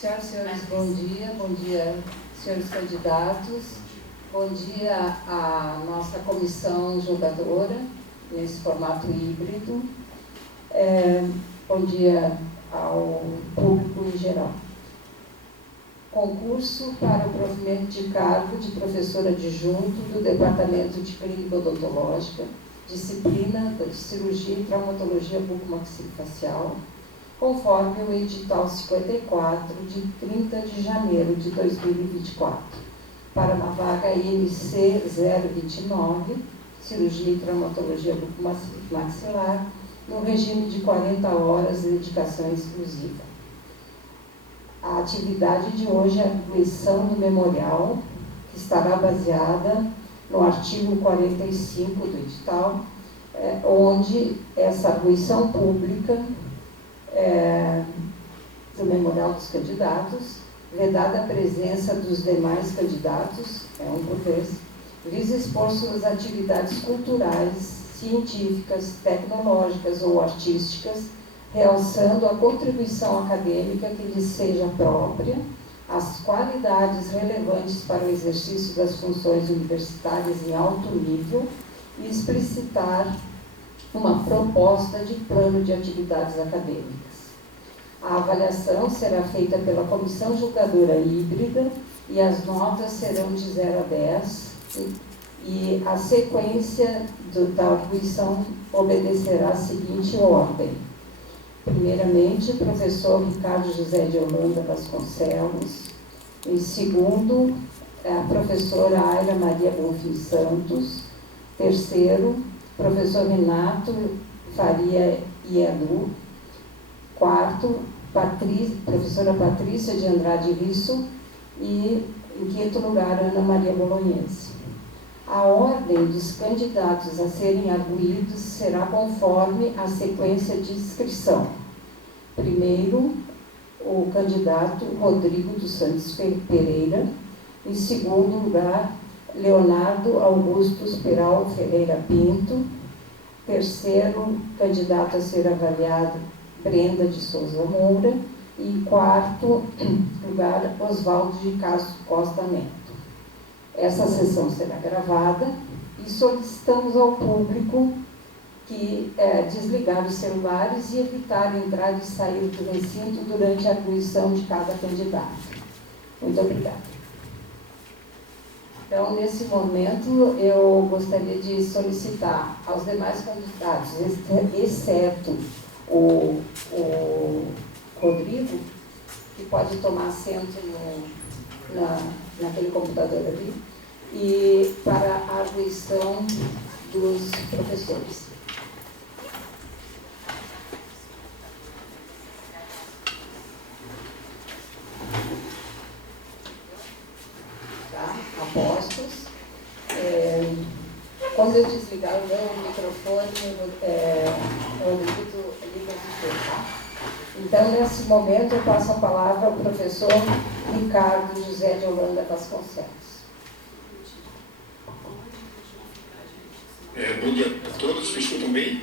Senhoras e senhores, bom dia, senhores candidatos, bom dia à nossa comissão julgadora, nesse formato híbrido, bom dia ao público em geral. Concurso para o provimento de cargo de professor adjunto do Departamento de Clínica Odontológica, disciplina de Cirurgia e Traumatologia Bucomaxilofacial, conforme o edital 54 de 30 de janeiro de 2024, para uma vaga INC 029, Cirurgia e Traumatologia Bucomaxilar, no regime de 40 horas de dedicação exclusiva. A atividade de hoje é a atribuição do memorial, que estará baseada no artigo 45 do edital, onde essa atribuição pública do memorial dos candidatos, vedada a presença dos demais candidatos, um por vez, visa expor suas atividades culturais, científicas, tecnológicas ou artísticas, realçando a contribuição acadêmica que lhes seja própria, as qualidades relevantes para o exercício das funções universitárias em alto nível e explicitar uma proposta de plano de atividades acadêmicas. A avaliação será feita pela comissão julgadora híbrida e as notas serão de 0 a 10 e a sequência da atribuição obedecerá a seguinte ordem. Primeiramente, o professor Ricardo José de Holanda Vasconcelos. Em segundo, a professora Aira Maria Bonfim Santos. Terceiro, professor Renato Faria Ianu. Quarto, professora Patrícia de Andrade Risso. E, em quinto lugar, Ana Maria Bolognese. A ordem dos candidatos a serem arguidos será conforme a sequência de inscrição. Primeiro, o candidato Rodrigo dos Santos Pereira. Em segundo lugar, Leonardo Augustus Peral Ferreira Pinto. Terceiro, candidato a ser avaliado, Brenda de Souza Moura. E quarto lugar, Oswaldo de Castro Costa Neto. Essa sessão será gravada e solicitamos ao público que desligar os celulares e evitar entrar e sair do recinto durante a atribuição de cada candidato. Muito obrigada. Então, nesse momento, eu gostaria de solicitar aos demais candidatos, exceto o Rodrigo, que pode tomar assento naquele computador ali, e para a arguição dos professores. Tá? Apostos. Quando eu desligar o meu microfone, Rodrigo liga você, tá? Então, nesse momento, eu passo a palavra ao professor Ricardo José de Holanda Vasconcelos. Bom dia a todos, me escutam bem?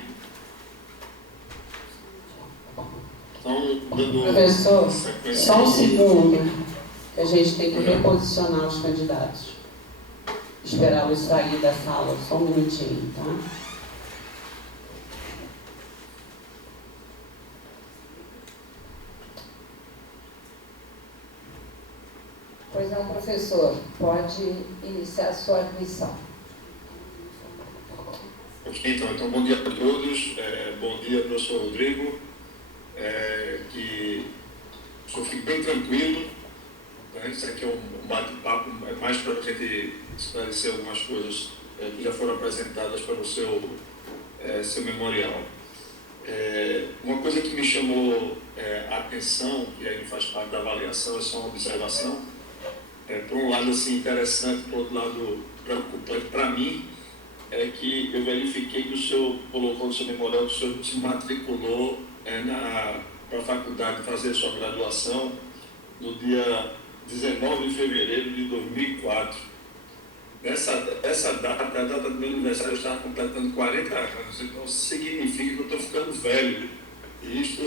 Então, professor, só um segundo, que a gente tem que reposicionar os candidatos. Esperá-los sair da sala, só um minutinho, tá? Pois não, professor, pode iniciar a sua admissão. Ok, então bom dia a todos, bom dia, professor Rodrigo, que o senhor fique bem tranquilo, né? Isso aqui é um bate-papo, mais para a gente esclarecer algumas coisas que já foram apresentadas para o seu memorial. Uma coisa que me chamou a atenção, e aí faz parte da avaliação, é só uma observação, por um lado assim, interessante, por outro lado preocupante para mim, é que eu verifiquei que o senhor colocou no seu memorial que o senhor se matriculou para a faculdade fazer sua graduação no dia 19 de fevereiro de 2004. Essa data, a data do meu aniversário, eu estava completando 40 anos, então significa que eu estou ficando velho. E isso,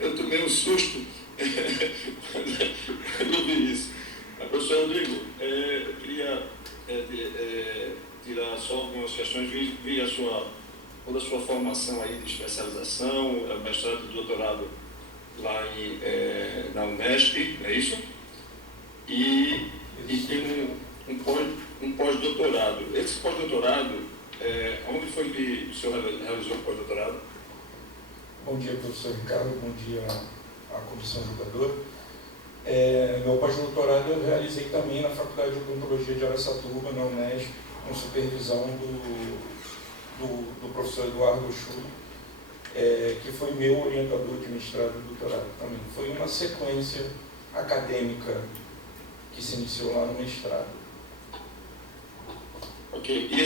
eu tomei um susto quando eu vi isso. Professor Rodrigo, eu queria tirar só algumas questões. Vi toda a sua formação aí de especialização, mestrado e doutorado lá na Unesp, não é isso? E tem um pós-doutorado. Esse pós-doutorado, onde foi que o senhor realizou o pós-doutorado? Bom dia, professor Ricardo. Bom dia à comissão julgadora. Meu pós-doutorado eu realizei também na Faculdade de Odontologia de Araçatuba, na Unesp, com supervisão do professor Eduardo Chu, que foi meu orientador de mestrado e doutorado também. Foi uma sequência acadêmica que se iniciou lá no mestrado. Ok. E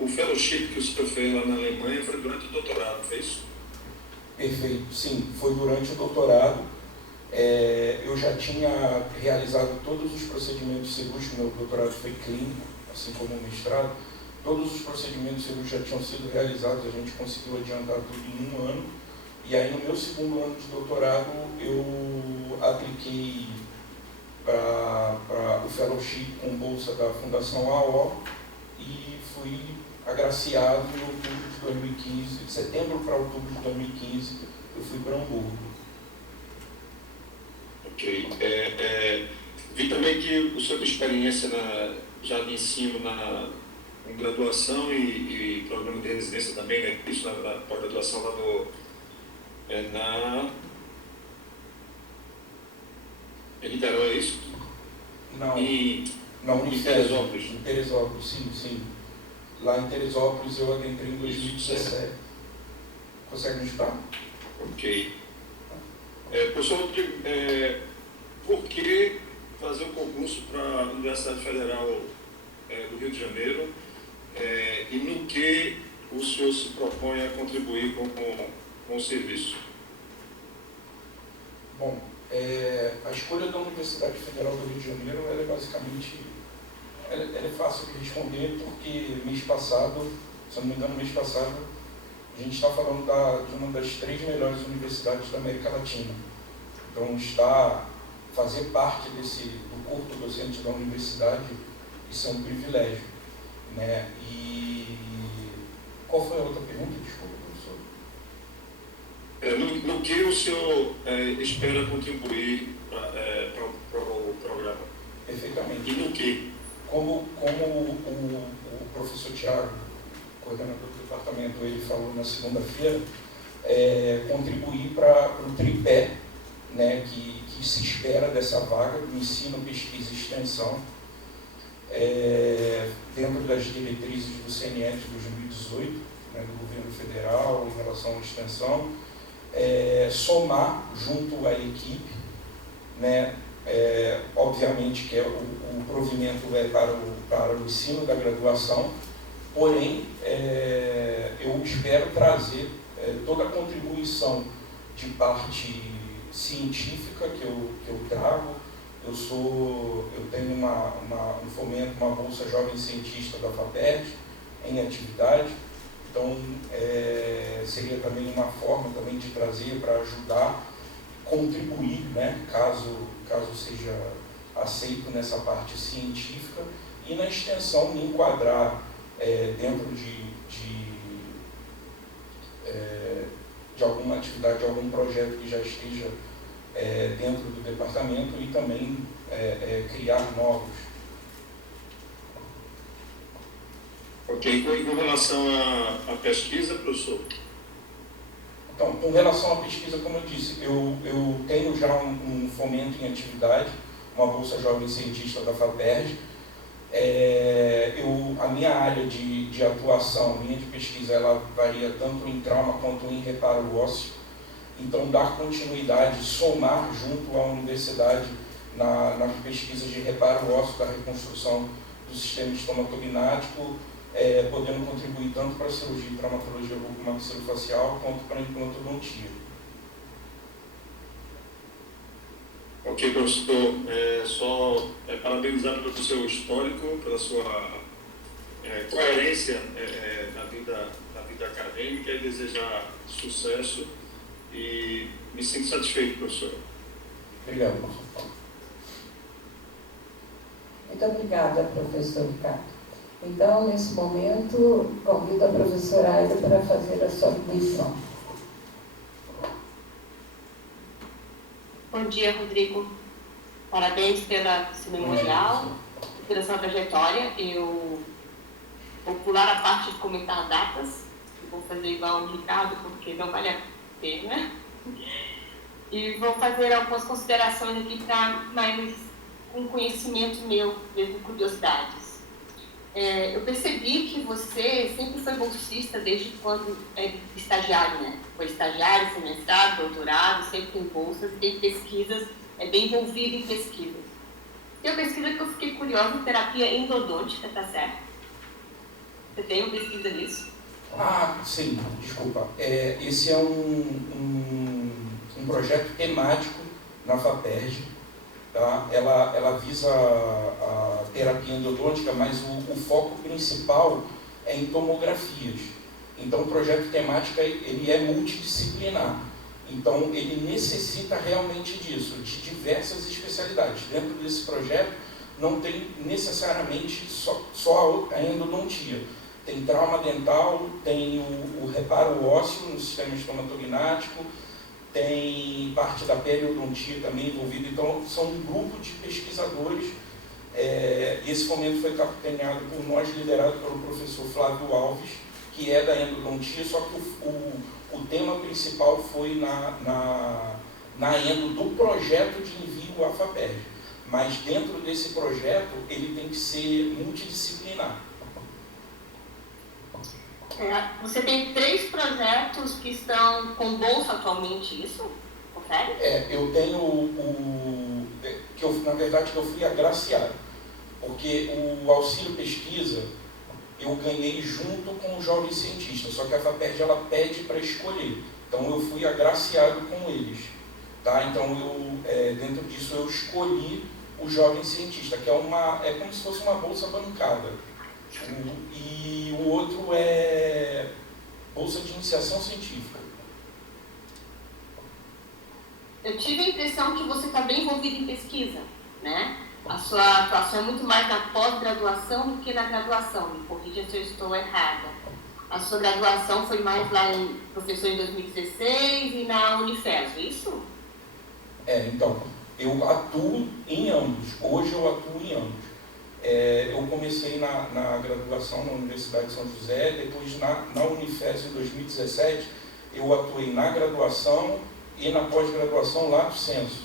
o fellowship que o senhor fez lá na Alemanha foi durante o doutorado, foi isso? Perfeito, sim. Foi durante o doutorado. Eu já tinha realizado todos os procedimentos cirúrgicos, meu doutorado foi clínico, assim como o mestrado. Todos os procedimentos cirúrgicos já tinham sido realizados, a gente conseguiu adiantar tudo em 1 ano. E aí, no meu 2º ano de doutorado, eu apliquei para o fellowship com bolsa da Fundação AO e fui agraciado em outubro de 2015, de setembro para outubro de 2015, eu fui para Hamburgo. Ok. Vi também que o senhor tem experiência já de ensino em graduação e programa de residência também, né? Isso na pós-graduação lá em Niterói, é isso? Não, em Teresópolis. Em Teresópolis, sim. Lá em Teresópolis eu adentrei em 2017. Consegue me escutar? Ok. Professor Rodrigo, por que fazer um concurso para a Universidade Federal do Rio de Janeiro e no que o senhor se propõe a contribuir com o serviço? Bom, a escolha da Universidade Federal do Rio de Janeiro ela é basicamente ela é fácil de responder porque mês passado, se eu não me engano, mês passado, a gente está falando de uma das 3 melhores universidades da América Latina. Então, fazer parte do corpo docente da universidade, isso é um privilégio, né? E qual foi a outra pergunta? Desculpa, professor. No que o senhor espera contribuir para o programa? Perfeitamente. E no que? Como o professor Thiago, coordenador do departamento, ele falou na segunda-feira, contribuir para o tripé, né, que se espera dessa vaga do ensino, pesquisa e extensão, dentro das diretrizes do CNET de 2018, né, do governo federal em relação à extensão, somar junto à equipe, né, obviamente que o provimento é para o ensino da graduação, porém eu espero trazer toda a contribuição de parte científica que eu trago. Eu tenho um fomento, uma bolsa jovem cientista da FAPERJ em atividade, então seria também uma forma também de trazer para ajudar, contribuir, né, caso seja aceito nessa parte científica, e na extensão me enquadrar dentro de alguma atividade, de algum projeto que já esteja dentro do departamento e também criar novos. Ok. Com relação à pesquisa, professor? Então, com relação à pesquisa, como eu disse, eu tenho já um fomento em atividade, uma bolsa jovem cientista da FAPERJ. A minha área de atuação, minha de pesquisa, ela varia tanto em trauma quanto em reparo ósseo. Então, dar continuidade, somar junto à universidade na pesquisa de reparo ósseo, da reconstrução do sistema estomatognático, podendo contribuir tanto para a cirurgia e traumatologia bucomaxilofacial quanto para a implantodontia. Ok, professor. Só parabenizar pelo seu histórico, pela sua coerência na vida acadêmica e desejar sucesso e me sinto satisfeito, professor. Obrigado, professor. Muito obrigada, professor Ricardo. Então, nesse momento, convido a professora Aida para fazer a sua missão. Bom dia, Rodrigo. Parabéns esse memorial, pela sua trajetória. Eu vou pular a parte de comentar datas, vou fazer igual o Ricardo, porque não vale a pena. E vou fazer algumas considerações aqui para mais um conhecimento meu, mesmo curiosidades. Eu percebi que você sempre foi bolsista desde quando é estagiário, né? Foi estagiário, foi mestrado, doutorado, sempre tem bolsas, tem pesquisas, é bem envolvido em pesquisas. Tem uma pesquisa que eu fiquei curiosa, terapia endodôntica, tá certo? Você tem uma pesquisa nisso? Ah, sim, desculpa. Esse é um projeto temático na FAPERJ. Tá? Ela visa a terapia endodôntica, mas o foco principal é em tomografias. Então, o projeto temático ele é multidisciplinar. Então, ele necessita realmente disso, de diversas especialidades. Dentro desse projeto, não tem necessariamente só a endodontia. Tem trauma dental, tem o reparo ósseo no sistema estomatognático, tem parte da periodontia também envolvida. Então, são um grupo de pesquisadores. Esse fomento foi capitaneado por nós, liderado pelo professor Flávio Alves, que é da endodontia, só que o tema principal foi na endo do projeto de envio à FAPERJ. Mas dentro desse projeto, ele tem que ser multidisciplinar. Você tem 3 projetos que estão com bolsa atualmente, isso? Confere? Eu tenho na verdade, eu fui agraciado, porque o auxílio pesquisa eu ganhei junto com o jovem cientista, só que a FAPERJ ela pede para escolher, então eu fui agraciado com eles, tá? Então dentro disso eu escolhi o jovem cientista, que é como se fosse uma bolsa bancada. E o outro é bolsa de iniciação científica. Eu tive a impressão que você está bem envolvido em pesquisa, né? A sua atuação é muito mais na pós-graduação do que na graduação. Me corrija se eu estou errada. A sua graduação foi mais lá em professor em 2016 e na Unifes, isso? Então, eu atuo em ambos. Hoje eu atuo em ambos. Eu comecei na graduação na Universidade de São José, depois na Unifes em 2017, eu atuei na graduação e na pós-graduação lá do Censo,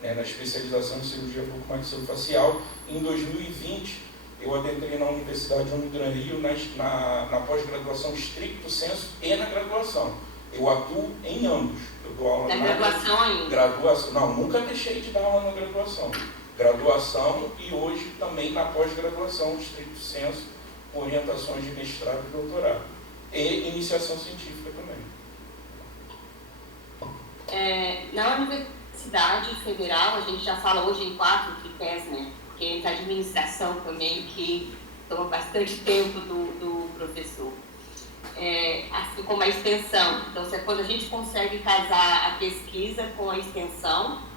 né, na especialização em cirurgia bucomaxilofacial. Em 2020, eu adentrei na Universidade do Gran Rio na pós-graduação estricto senso e na graduação. Eu atuo em ambos. Eu dou aula na graduação ainda? Graduação. Não, nunca deixei de dar aula na graduação. Graduação e hoje também na pós-graduação, estricto senso, com orientações de mestrado e doutorado. E iniciação científica também. Na Universidade Federal, a gente já fala hoje em 4 tripés, né? Porque entra a administração também, que toma bastante tempo do professor. Assim como a extensão. Então, quando a gente consegue casar a pesquisa com a extensão,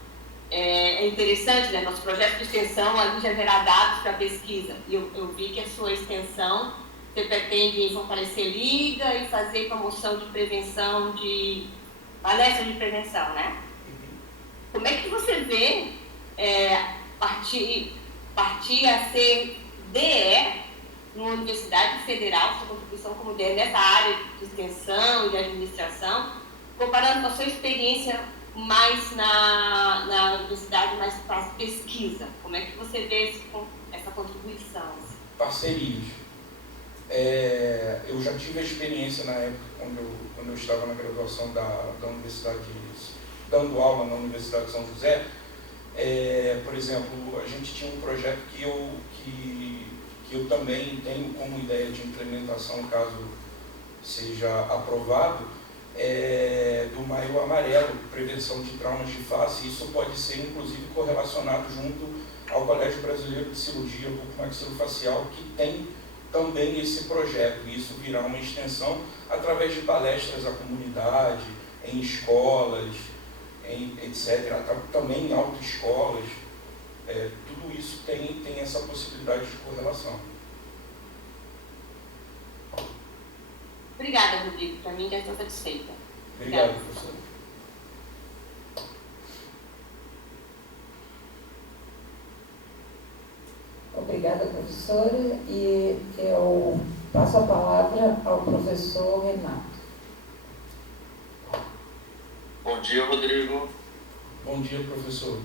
é interessante, né? Nosso projeto de extensão ali já gerar dados para pesquisa. E eu vi que a sua extensão, você pretende fortalecer liga e fazer promoção de prevenção, de palestra de prevenção, né? Como é que você vê partir a ser DE numa universidade federal, sua contribuição como DE nessa área de extensão e de administração, comparando com a sua experiência mais na universidade, mais para pesquisa? Como é que você vê essa contribuição? Parcerias. Eu já tive a experiência na época, quando eu estava na graduação da universidade, dando aula na Universidade de São José. Por exemplo, a gente tinha um projeto que eu também tenho como ideia de implementação, caso seja aprovado, do Maio Amarelo, prevenção de traumas de face. Isso pode ser, inclusive, correlacionado junto ao Colégio Brasileiro de Cirurgia Bucomaxilofacial, que tem também esse projeto. Isso virá uma extensão através de palestras à comunidade, em escolas, etc., também em autoescolas, tudo isso tem essa possibilidade de correlação. Obrigada, Rodrigo. Para mim, já estou satisfeita. Obrigado, professor. Obrigada, professora. E eu passo a palavra ao professor Renato. Bom dia, Rodrigo. Bom dia, professor.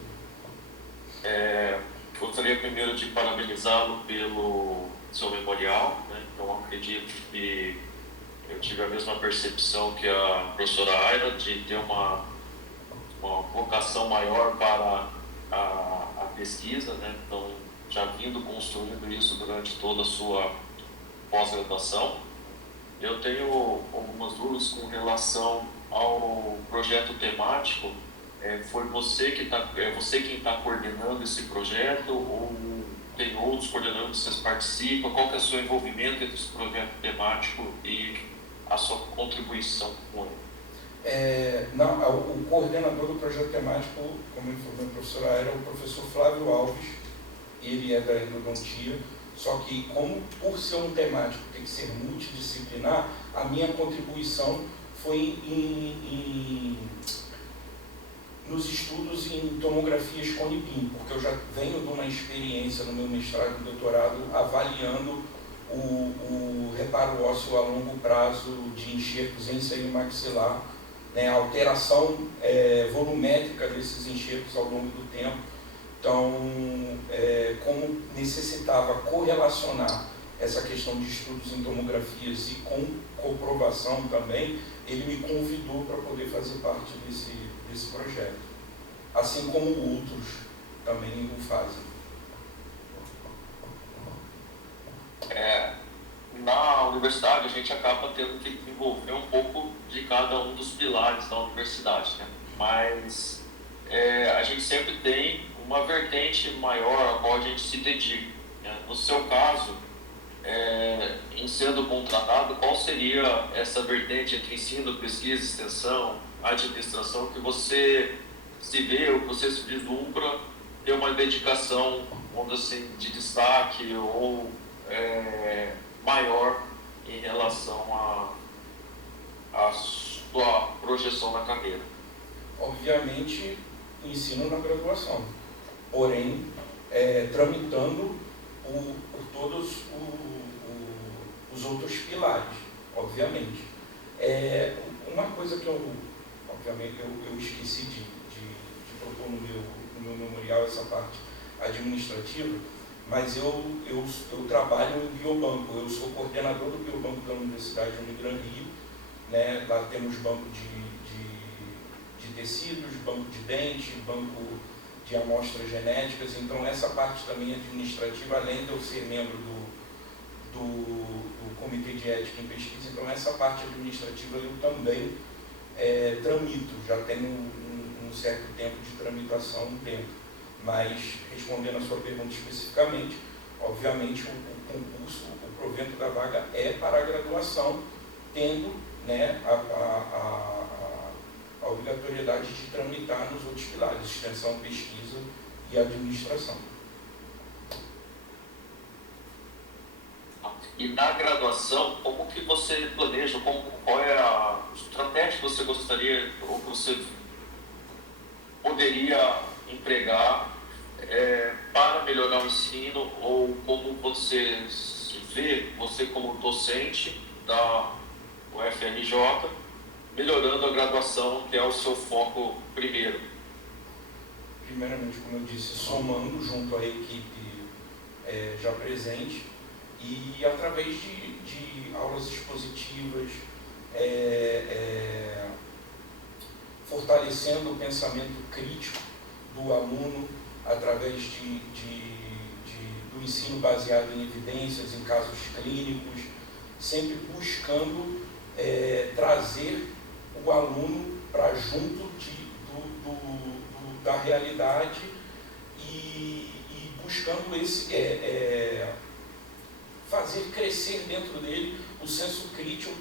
Gostaria primeiro de parabenizá-lo pelo seu memorial, né? Então, acredito que eu tive a mesma percepção que a professora Aira, de ter uma vocação maior para a pesquisa, né? Então, já vindo construindo isso durante toda a sua pós-graduação. Eu tenho algumas dúvidas com relação ao projeto temático. Foi você que quem está coordenando esse projeto, ou tem outros coordenadores que vocês participam? Qual que é o seu envolvimento entre esse projeto temático e a sua contribuição com ele? O coordenador do projeto temático, como informou a professora, era o professor Flávio Alves. Ele é da endodontia, só que por ser um temático tem que ser multidisciplinar, a minha contribuição foi nos estudos em tomografias Conipim, porque eu já venho de uma experiência no meu mestrado e doutorado avaliando o reparo ósseo a longo prazo de enxertos em seio maxilar, né, a alteração volumétrica desses enxertos ao longo do tempo. Então, como necessitava correlacionar essa questão de estudos em tomografias e com comprovação também, ele me convidou para poder fazer parte desse projeto, assim como outros também o fazem. Na universidade, a gente acaba tendo que desenvolver um pouco de cada um dos pilares da universidade, né? Mas a gente sempre tem uma vertente maior a qual a gente se dedica, né? No seu caso, em sendo contratado, qual seria essa vertente entre ensino, pesquisa, extensão, administração, que você se vê ou que você se vislumbra ter uma dedicação, vamos dizer assim, de destaque ou maior em relação à sua projeção na carreira? Obviamente, ensino na graduação, porém, tramitando por todos os outros pilares, obviamente. Uma coisa que eu esqueci de propor no meu memorial, essa parte administrativa, mas eu trabalho em biobanco. Eu sou coordenador do biobanco da Universidade Unigran Rio, né? Lá temos banco de tecidos, banco de dente, banco de amostras genéticas. Então, essa parte também administrativa, além de eu ser membro do Comitê de Ética em Pesquisa, então essa parte administrativa eu também tramito. Já tenho um certo tempo de tramitação, mas respondendo a sua pergunta especificamente, obviamente o concurso, o provento da vaga é para a graduação, tendo, né, a obrigatoriedade de tramitar nos outros pilares, extensão, pesquisa e administração. E na graduação, como que você planeja, qual é a estratégia que você gostaria ou que você poderia empregar para melhorar o ensino, ou como você vê, você como docente da UFRJ, melhorando a graduação, que é o seu foco primeiro? Primeiramente, como eu disse, somando junto à equipe já presente e através de aulas expositivas, fortalecendo o pensamento crítico do aluno através do ensino baseado em evidências, em casos clínicos, sempre buscando trazer o aluno para junto da realidade e buscando fazer crescer dentro dele o senso crítico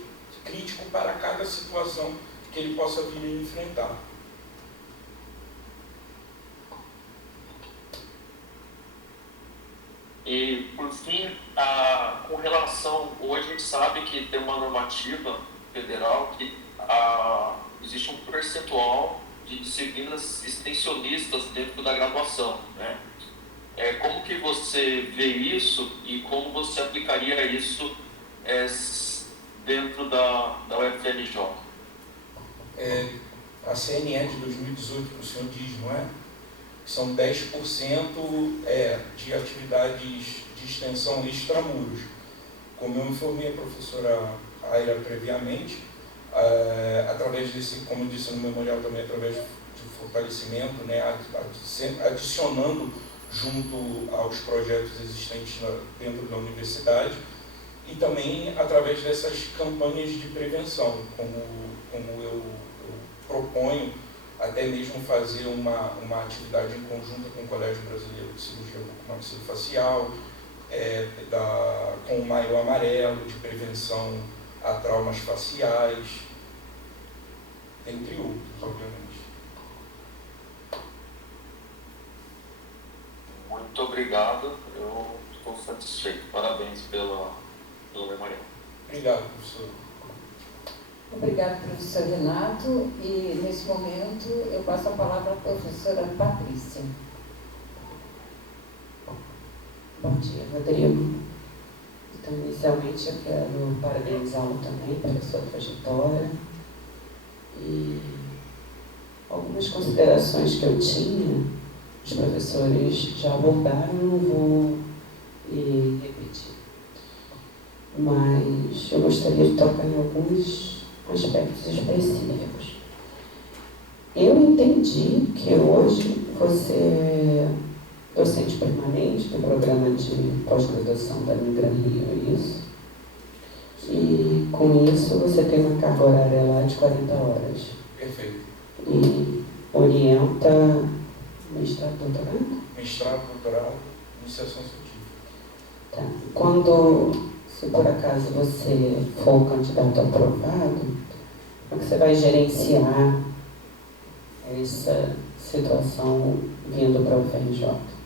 para cada situação que que ele possa vir a enfrentar. E, por fim, com relação, hoje a gente sabe que tem uma normativa federal que existe um percentual de disciplinas extensionistas dentro da graduação, né? Como que você vê isso e como você aplicaria isso dentro da UFRJ? A CNE de 2018, que o senhor diz, não é? São 10% de atividades de extensão extramuros. Como eu informei a professora Aira previamente, através desse, como eu disse no memorial também, através de fortalecimento, né, adicionando junto aos projetos existentes dentro da universidade, e também através dessas campanhas de prevenção, como eu proponho até mesmo fazer uma atividade em conjunto com o Colégio Brasileiro de Cirurgia Maxilofacial, com o Maio Amarelo, de prevenção a traumas faciais, entre outros, obviamente. Muito obrigado, eu estou satisfeito. Parabéns pelo memorial. Obrigado, professor. Obrigado, professor Renato. E, nesse momento, eu passo a palavra à professora Patrícia. Bom dia, Rodrigo. Então, inicialmente, eu quero parabenizá-lo também pela sua trajetória. E algumas considerações que eu tinha, os professores já abordaram, não vou repetir. Mas eu gostaria de tocar em alguns aspectos específicos. Eu entendi que hoje você é docente permanente do programa de pós-graduação da Migra Rio, é isso? E com isso você tem uma carga horária lá de 40 horas. Perfeito. E orienta mestrado, doutorado? Mestrado, doutorado, iniciação científica. Tá. Quando, se por acaso você for o candidato aprovado, como é que você vai gerenciar essa situação vindo para o UFRJ?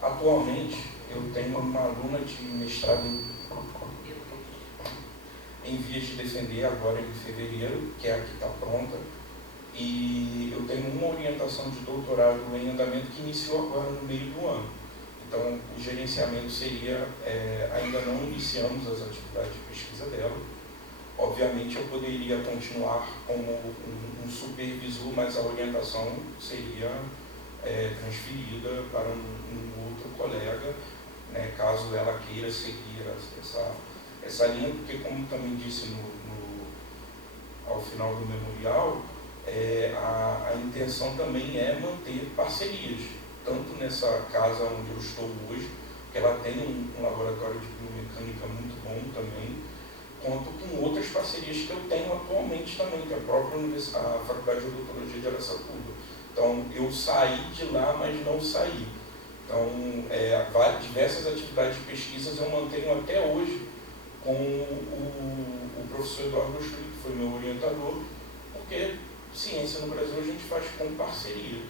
Atualmente, eu tenho uma aluna de mestrado em vias de defender agora em fevereiro, que é a que está pronta, e eu tenho uma orientação de doutorado em andamento que iniciou agora no meio do ano. Então, o gerenciamento seria, ainda não iniciamos as atividades de pesquisa dela. Obviamente, eu poderia continuar como um supervisor, mas a orientação seria transferida para um outro colega, né, caso ela queira seguir essa linha, porque, como também disse ao final do memorial, a intenção também é manter parcerias, tanto nessa casa onde eu estou hoje, que ela tem um laboratório de biomecânica muito bom também, quanto com outras parcerias que eu tenho atualmente também, que é a própria a Faculdade de Odontologia de Araçatuba. Então, eu saí de lá, mas não saí. Então, diversas atividades de pesquisas eu mantenho até hoje com o professor Eduardo Oxui, que foi meu orientador, porque ciência no Brasil a gente faz com parceria.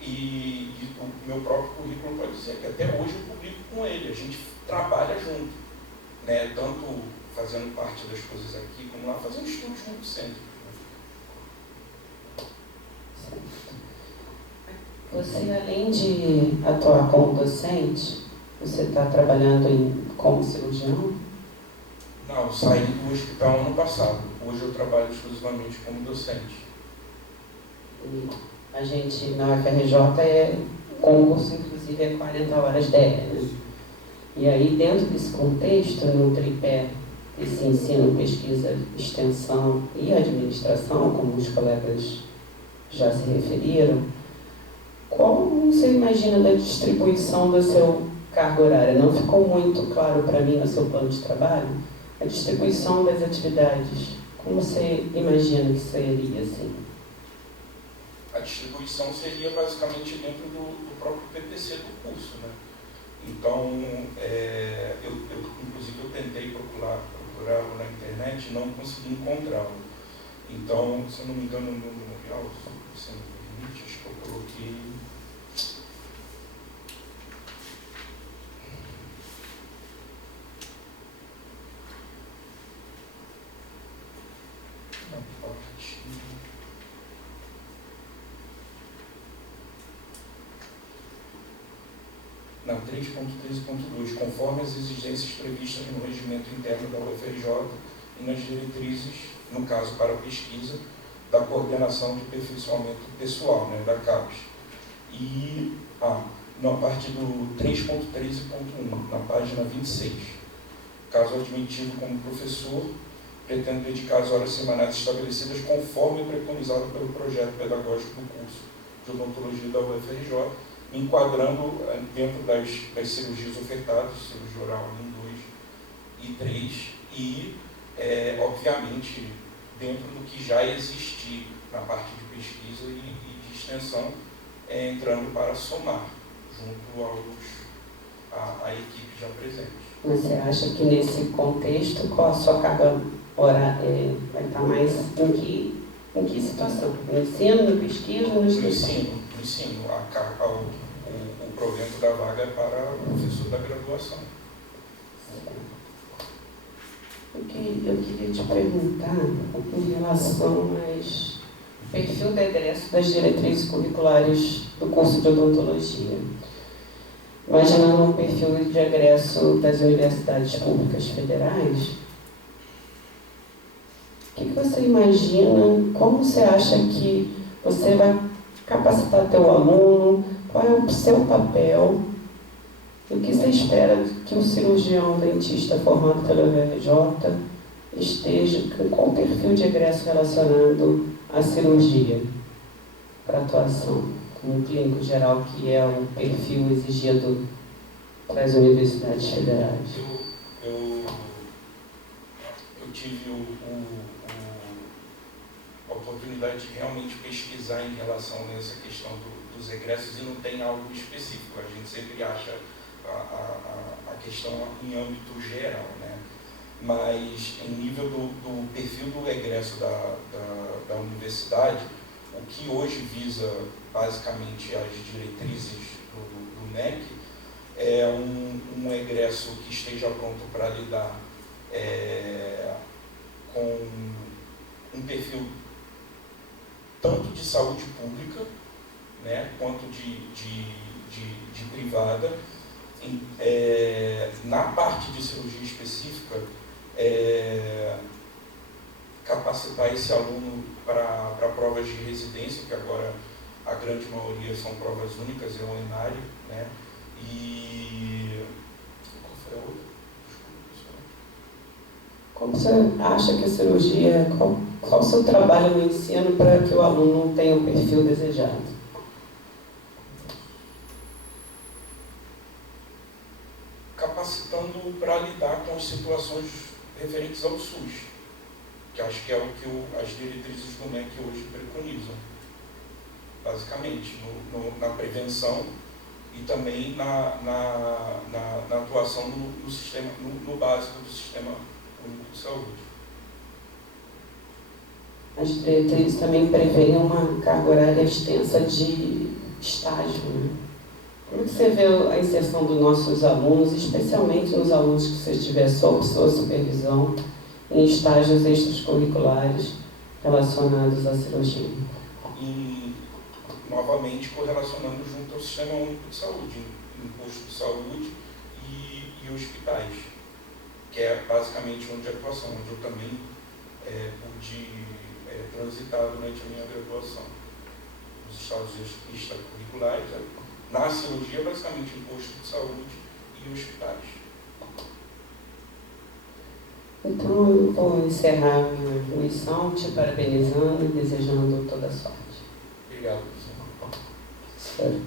E o meu próprio currículo pode dizer que até hoje eu publico com ele, a gente trabalha junto, né? Tanto fazendo parte das coisas aqui, como lá, fazendo estudos junto sempre. Você, além de atuar como docente, você está trabalhando como cirurgião? Não, saí do hospital ano passado. Hoje eu trabalho exclusivamente como docente. E a gente, na UFRJ, concurso, inclusive, é 40 horas DE, né? E aí, dentro desse contexto, no tripé, esse ensino, pesquisa, extensão e administração, como os colegas já se referiram, qual você imagina da distribuição do seu carga horária? Não ficou muito claro para mim no seu plano de trabalho a distribuição das atividades. Como você imagina que seria assim? A distribuição seria basicamente dentro do próprio PPC do curso, né? Então, inclusive eu tentei procurar procurá-lo na internet e não consegui encontrá-lo. Então, se eu não me engano, no memorial, se me permite, acho que eu coloquei... Na 3.13.2, conforme as exigências previstas no regimento interno da UFRJ e nas diretrizes, no caso para a pesquisa, da coordenação de aperfeiçoamento pessoal, né, da CAPES. E na parte do 3.13.1, na página 26, caso admitido como professor, pretendo dedicar as horas semanais estabelecidas conforme preconizado pelo projeto pedagógico do curso de odontologia da UFRJ, enquadrando dentro das cirurgias ofertadas, cirurgia oral em 2 e 3, e, obviamente, dentro do que já existia na parte de pesquisa e de extensão, entrando para somar, junto à equipe já presente. Você acha que nesse contexto, qual a sua carga horária vai estar mais em que situação? No ensino, na pesquisa ou no ensino? O provento da vaga é para o professor da graduação. Eu queria te perguntar em relação ao perfil de egresso das diretrizes curriculares do curso de odontologia. Imaginando um perfil de egresso das universidades públicas federais, o que você imagina, como você acha que você vai capacitar teu aluno, qual é o seu papel, e o que você espera que um cirurgião dentista formado pela UFRJ esteja, com qual perfil de egresso relacionado à cirurgia para atuação, como clínico geral, que é o perfil exigido para as universidades federais? Eu tive a oportunidade de realmente pesquisar em relação a essa questão dos egressos e não tem algo específico. A gente sempre acha a questão em âmbito geral, né? Mas em nível do perfil do egresso da universidade, o que hoje visa basicamente as diretrizes do MEC é um egresso que esteja pronto para lidar com um perfil tanto de saúde pública, né, quanto de privada. Na parte de cirurgia específica, capacitar esse aluno para provas de residência, que agora a grande maioria são provas únicas, é o ENARE, né? E qual foi a outra? Como você acha que a cirurgia, qual o seu trabalho no ensino para que o aluno tenha o perfil desejado? Capacitando para lidar com as situações referentes ao SUS, que acho que é o que as diretrizes do MEC hoje preconizam, basicamente, na prevenção e também na atuação no sistema, no básico do Sistema Único de Saúde. As diretrizes também prevêem uma carga horária extensa de estágio, né? Como você vê a inserção dos nossos alunos, especialmente nos alunos que você estiver sob sua supervisão, em estágios extracurriculares relacionados à cirurgia? E, novamente, correlacionando junto ao Sistema Único de Saúde, em posto de saúde e hospitais, que é basicamente onde a atuação, onde eu também pude transitar durante a minha graduação. Os estágios extracurriculares, na cirurgia, basicamente em posto de saúde e hospitais. Então, eu vou encerrar a minha missão te parabenizando e desejando toda a sorte. Obrigado, Senhor.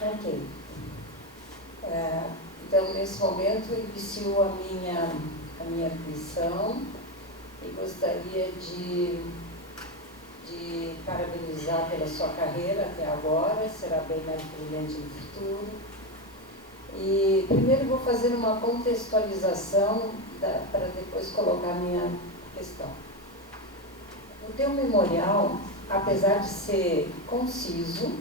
Ok. Então, nesse momento, eu inicio a minha missão e gostaria de de parabenizar pela sua carreira até agora, será bem mais brilhante no futuro. E primeiro vou fazer uma contextualização para depois colocar a minha questão. O teu memorial, apesar de ser conciso,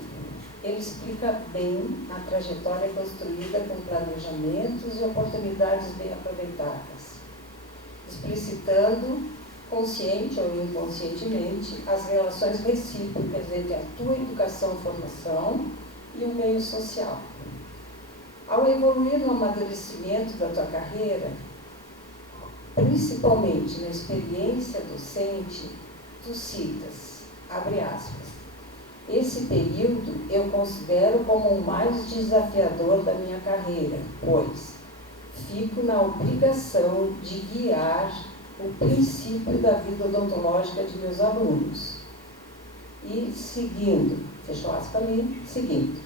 ele explica bem a trajetória construída com planejamentos e oportunidades bem aproveitadas, explicitando, consciente ou inconscientemente, as relações recíprocas entre a tua educação e formação e o meio social. Ao evoluir no amadurecimento da tua carreira, principalmente na experiência docente, tu citas, abre aspas, esse período eu considero como o mais desafiador da minha carreira, pois fico na obrigação de guiar o princípio da vida odontológica de meus alunos. E seguindo, fechou aspas ali, seguindo,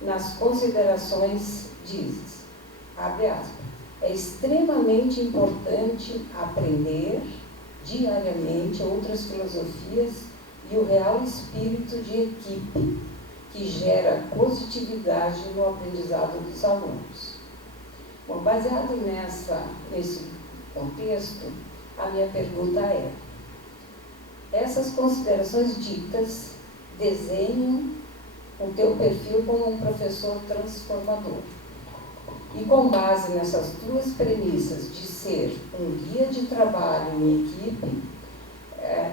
nas considerações dizes, abre aspas, é extremamente importante aprender diariamente outras filosofias e o real espírito de equipe que gera positividade no aprendizado dos alunos. Bom, baseado nesse contexto, a minha pergunta é: essas considerações ditas desenham o teu perfil como um professor transformador. E com base nessas duas premissas de ser um guia de trabalho em equipe,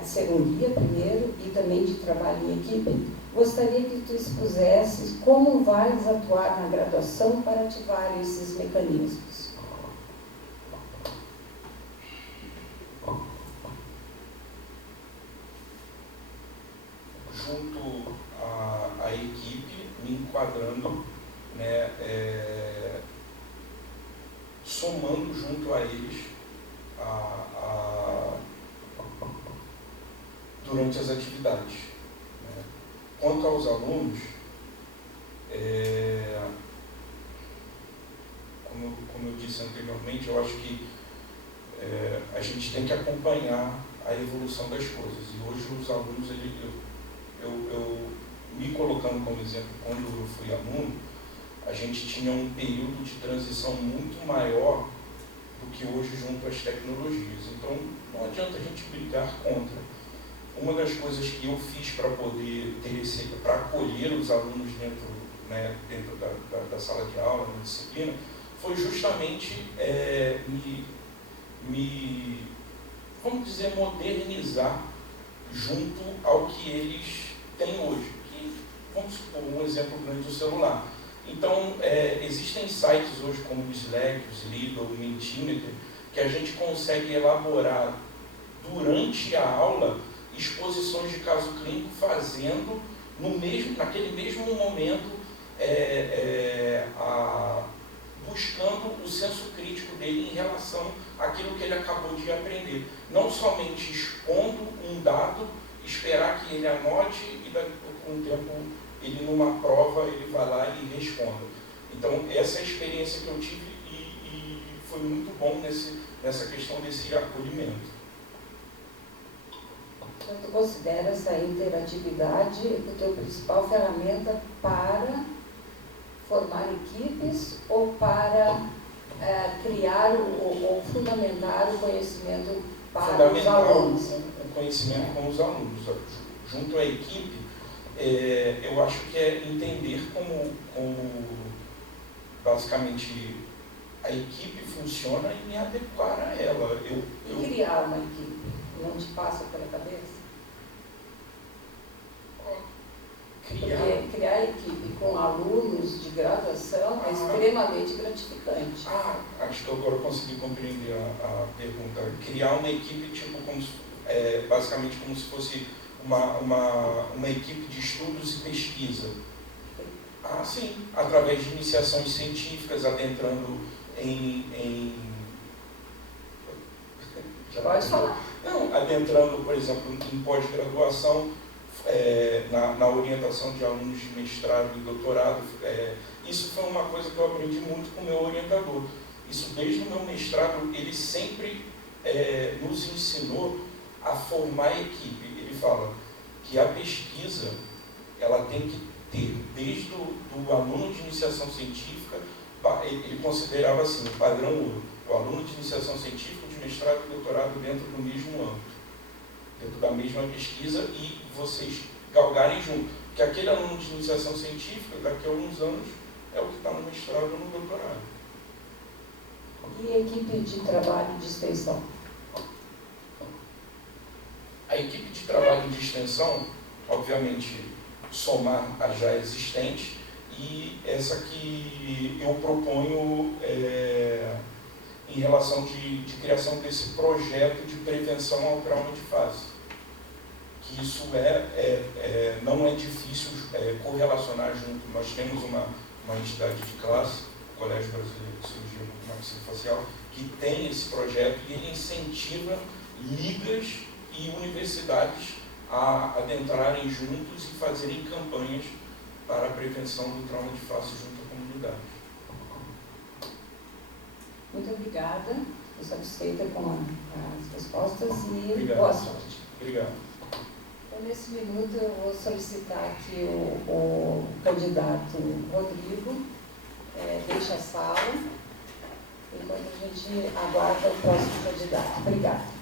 ser um guia primeiro e também de trabalho em equipe, gostaria que tu expusesses como vais atuar na graduação para ativar esses mecanismos. Junto à equipe, me enquadrando, né, somando junto a eles durante as atividades. Né. Quanto aos alunos, como eu disse anteriormente, eu acho que a gente tem que acompanhar a evolução das coisas. E hoje os alunos, eu me colocando como exemplo, quando eu fui aluno, a gente tinha um período de transição muito maior do que hoje junto às tecnologias. Então, não adianta a gente brigar contra. Uma das coisas que eu fiz para poder para acolher os alunos dentro da sala de aula, na disciplina, foi justamente vamos dizer, modernizar junto ao que eles têm hoje. Que, vamos supor, um exemplo grande do celular. Então, existem sites hoje como o Slack, o Slido, o Mentimeter, que a gente consegue elaborar durante a aula exposições de caso clínico, fazendo naquele mesmo momento, buscando o senso crítico dele em relação àquilo que ele acabou de aprender. Não somente expondo um dado, esperar que ele anote e com o tempo ele numa prova ele vai lá e responda. Então essa é a experiência que eu tive e foi muito bom nessa questão desse acolhimento. Então tu considera essa interatividade o teu principal ferramenta para formar equipes ou para criar ou fundamentar o conhecimento para os alunos? O conhecimento com os alunos. Junto à equipe, eu acho que é entender como basicamente a equipe funciona e me adequar a ela. E criar uma equipe, não te passa pela cabeça? Porque criar equipe com alunos de graduação é extremamente gratificante. Acho que agora eu consegui compreender a pergunta. Criar uma equipe basicamente como se fosse uma equipe de estudos e pesquisa. Sim, através de iniciações científicas, adentrando Pode falar. Não, adentrando, por exemplo, em pós-graduação, na orientação de alunos de mestrado e doutorado. Isso foi uma coisa que eu aprendi muito com o meu orientador. Isso desde o meu mestrado, ele sempre nos ensinou a formar equipe. Ele fala que a pesquisa ela tem que ter, desde do aluno de iniciação científica, ele considerava assim, o padrão ouro, o aluno de iniciação científica, de mestrado e doutorado dentro do mesmo âmbito, dentro da mesma pesquisa, e vocês galgarem junto. Porque aquele aluno de iniciação científica, daqui a alguns anos, é o que está no mestrado ou no doutorado. E a equipe de trabalho de extensão? A equipe de trabalho de extensão, obviamente, somar a já existente, e essa que eu proponho em relação de criação desse projeto de prevenção ao trauma de face. Que isso não é difícil correlacionar junto. Nós temos uma entidade de classe, o Colégio Brasileiro de Cirurgia Maxilofacial, que tem esse projeto e ele incentiva ligas e universidades a adentrarem juntos e fazerem campanhas para a prevenção do trauma de face junto à comunidade. Muito obrigada. Estou satisfeita com as respostas e Obrigado. Boa sorte. Obrigado. Então, nesse minuto, eu vou solicitar que o candidato Rodrigo deixe a sala, enquanto a gente aguarda o próximo candidato. Obrigada.